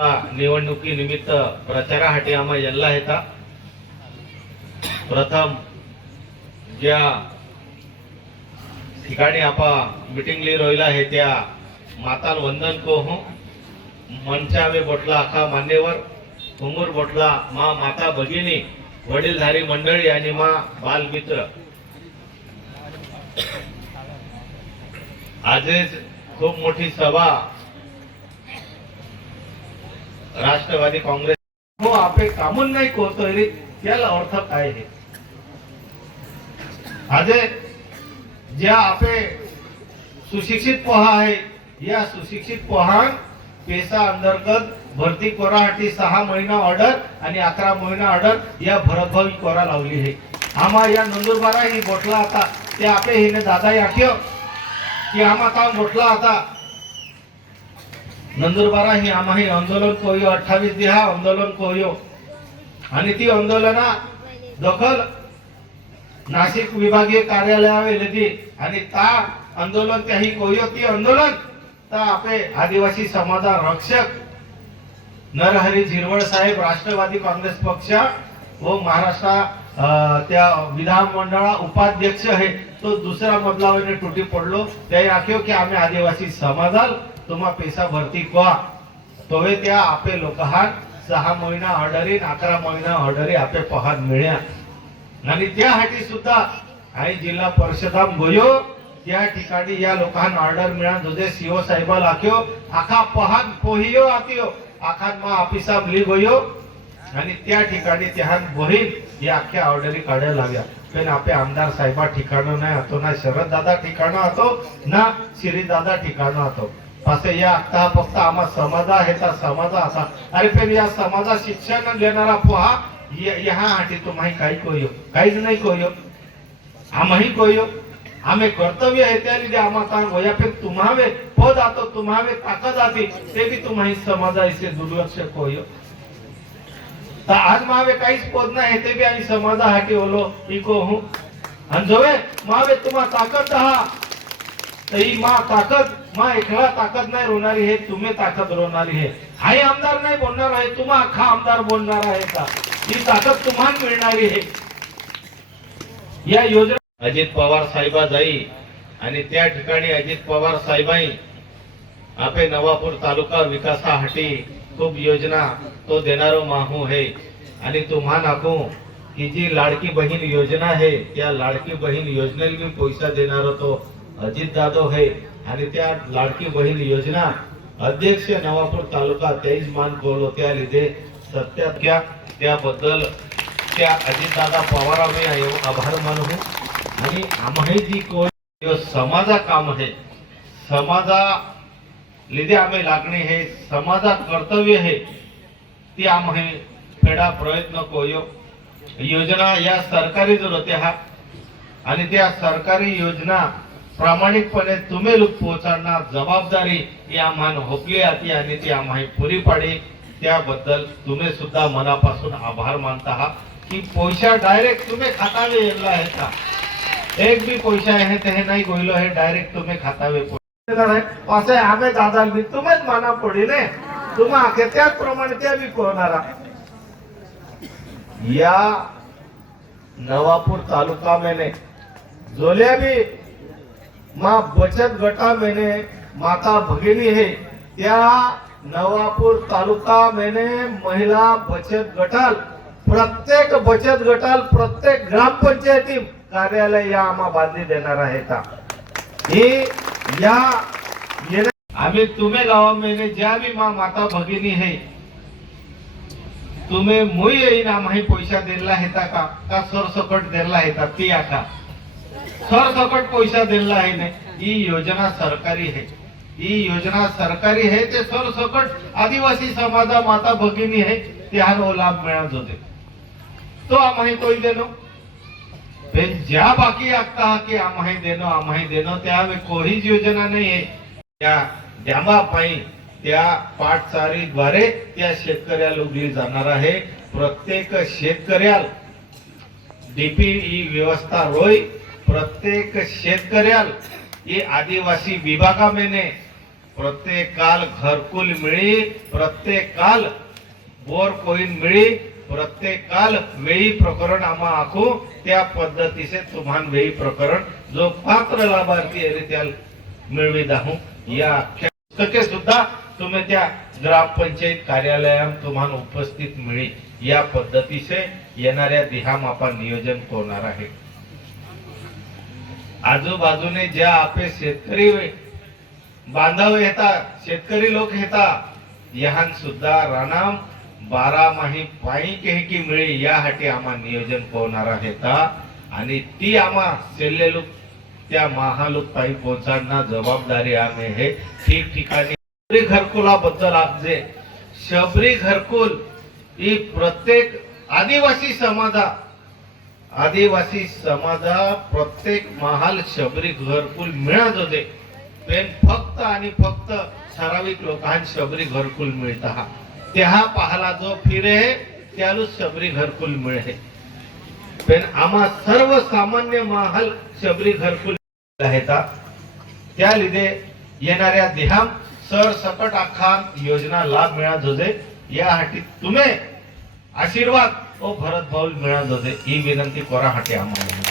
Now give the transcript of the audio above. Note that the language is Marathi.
निवडणुकीनिमित्त प्रचारासाठी आम्हा येल्ला येता. प्रथम ज्या ठिकाणी आपा मिटिंगली रोयला आहे त्या माताल वंदन को हो. मंचावे बोटला आखा मान्यवर. कुंगूर बोटला मा माता भगिनी. वडीलधारी मंडळी आणि मा बालमित्र. आजच खूप मोठी सभा राष्ट्रवादी काँग्रेस. हो आपे कामून नाही कोतोय रे याला अर्थ काय आहे आजे ज्या आपे सुशिक्षित पोहा आहे या सुशिक्षित पोहा पेसा अंतर्गत भरती कोरासाठी सहा महिना ऑर्डर आणि अकरा महिना ऑर्डर या भरतभावी कोरा लावली आहे. आम्हा या नंदुरबारा ही बोटला आता ते आपे हिने दादा आठ की आम्हा काम बोटला आता नंदुरबारा ही आम्ही आंदोलन कोयो अठ्ठावीस दिहा आंदोलन कोयो आणि ती आंदोलना दखल नाशिक विभागीय कार्यालयावे लेती आणि ता आंदोलन त्याही कोयो ती आंदोलन ता आपे आदिवासी समाजा रक्षक नरहरी झिरवळ साहेब राष्ट्रवादी काँग्रेस पक्ष व महाराष्ट्र त्या विधानमंडळा उपाध्यक्ष आहे तो दुसरा मधलावर तुटी पडलो. त्याही आख्यो की आम्ही आदिवासी समाजाला तुम्हा पैसा भरती कवा. तोवे त्या आपे लोकहान सहा महिना ऑर्डरीन अकरा महिना ऑर्डरी आपे पहात मिळ्या. आणि त्यासाठी सुद्धा आणि जिल्हा परिषदाम गोयो त्या ठिकाणी या लोकांना ऑर्डर मिळा तुझे सीओ साहेबा लाख्यो आखा पहान पोहियो आतियो आखात मा ऑफिसाम ली गोयो आणि त्या ठिकाणी त्याहान बहीण या अख्ख्या ऑर्डरी काढायला लागल्या. पण आपले आमदार साहेबा ठिकाणं नाही होतो ना शरद दादा ठिकाणं होतो ना श्री दादा ठिकाणं होतो असं या आता फक्त आम्हा समाजा आहे त्या समाजा असा. अरे पण या समाजा शिक्षण देणारा पोहा ह्या ह्यासाठी तुम्ही काही कोयो काहीच नाही कोयो आम्ही कोयो आम्ही कर्तव्य आहे त्या लिधे आम्हा काम होया पण तुम्हावे पद आतो तुम्हावे ताकद आती ते बी तुम्ही समाजा इसे दुर्लक्ष कोयो तर आज मावे काहीच पद नाही ते बी आम्ही समाजासाठी ओलो इको हूं. आणि जोवे मावे तुम्हा ताकद हा. तर मा ताकद मा एकला ताकद नाही रोणारी हे तुम्ही ताकद रोणारी हे. हाही आमदार नाही बोलणार आहे तुम्हा अख्खा आमदार बोलणार आहे का? ही ताकद तुम्हाला मिळणारी आहे. या योजना अजित पवार साहेबा जाई आणि त्या ठिकाणी अजित पवार साहेबाई आपे नवापूर तालुका विकासासाठी खूप योजना तो देणारो माहू आहे. आणि तुम्हा नाकू की जी लाडकी बहीण योजना आहे त्या लाडकी बहीण योजनेला मी पैसा देणारा तो अजित जाधव हे आणि त्या लाडकी बहीण योजना अध्यक्ष नवापूर तालुका तेईस मान बोलो त्या लिधे सत्यात घ्या. त्याबद्दल त्या अजितदादा पवारांनी आभार मानू आणि आम्ही जी कोण यो समाजा काम आहे. समाजा लिधे आम्ही लागणे हे. समाजा कर्तव्य आहे. ती आम्ही फेडा प्रयत्न कोयो योजना या सरकारी जर होत्या हा आणि त्या सरकारी योजना प्रामाणिकपणे तुम्ही लोक पोहोचवणार जबाबदारी ही आम्हाला होपली आती आणि ती आम्ही पुरी पाडी. त्याबद्दल तुम्ही सुद्धा मनापासून आभार मानता आहात. की पैसा डायरेक्ट तुम्ही खातावे येला आहे का? एक बी पैसा आहे ते हे नाही गोयलो हे डायरेक्ट तुम्ही खातावे असं आम्ही दादा मी तुम्हीच माना पडी ने तुम्हा त्याच त्याचप्रमाणे त्या बी कोणारा या नवापूर तालुका मेने जोल्या बी मा बचत गटा मेने माता भगिनी हे त्या नवापूर तालुका मेने महिला बचत गटाल प्रत्येक बचत गटाल प्रत्येक ग्रामपंचायती कार्यालय या आम्हा बांधणी देणार आहे का या आम्ही तुम्ही गावामध्ये ज्या बी मा माता भगिनी है तुम्ही मुई येईन आम्ही पैसा दिला हेता का? का सरसकट दिला हेता ती आका सरसकट पैसा दिलेला आहे ने ही योजना सरकारी है ही योजना सरकारी आहे ते सरसकट आदिवासी समाजा माता भगिनी है त्यानो लाभ मिळत होते तो आम्ही तोही देनो. ज्या बाकी आखता की आम्ही देनो आम्ही देनो त्या कोहीच योजना नाही आहे त्या द्यामापायी त्या पाठचारीद्वारे त्या शेतकऱ्याला उभी जाणार आहे. प्रत्येक शेतकऱ्याला डीपी ही व्यवस्था रोई प्रत्येक शेतकऱ्याला ही आदिवासी विभागामेने प्रत्येक काल घरकुल मिळी प्रत्येक काल बोर कोईन मिळी प्रत्येक काल वेळी प्रकरण आम्हा आखू त्या पद्धतीचे तुम्हान वेळी प्रकरण जो पात्र लाभार्थी आहे त्या मिळवी दाहू. या पुस्तके सुद्धा तुम्ही त्या ग्रामपंचायत कार्यालयात तुम्हाला उपस्थित मिळी. या पद्धतीचे येणाऱ्या दिहामापा नियोजन करणार आहे. आजूबाजूने ज्या आपले शेतकरी बांधव येतात शेतकरी लोक येतात यहान सुद्धा रानाम बारा माही पायी केहकी मिळी यासाठी आम्हा नियोजन होणार येता. आणि ती आम्हा सेल्लेलुक त्या महालोक पायी पोहोचणार जबाबदारी आम्ही हे ठिकठिकाणी शबरी घरकुलाबद्दल आपजे शबरी घरकुल ही प्रत्येक आदिवासी समाजा आदिवासी समाजा प्रत्येक महाल शबरी घरकुल मिळत होते. पण फक्त आणि फक्त ठराविक लोकांना शबरी घरकुल मिळत हा. त्या पाहला जो फिरे त्यानुच शबरी घरकुल मिळे पण आम्हा सर्वसामान्य महाल शबरी घरकुल आहेत त्या लिधे येणाऱ्या देहाम सरसकट आखान योजना लाभ मिळत होते. यासाठी तुम्ही आशीर्वाद. ओ भरत भाऊ मिळत होते ही विनंती करा हाटे आम्हाला.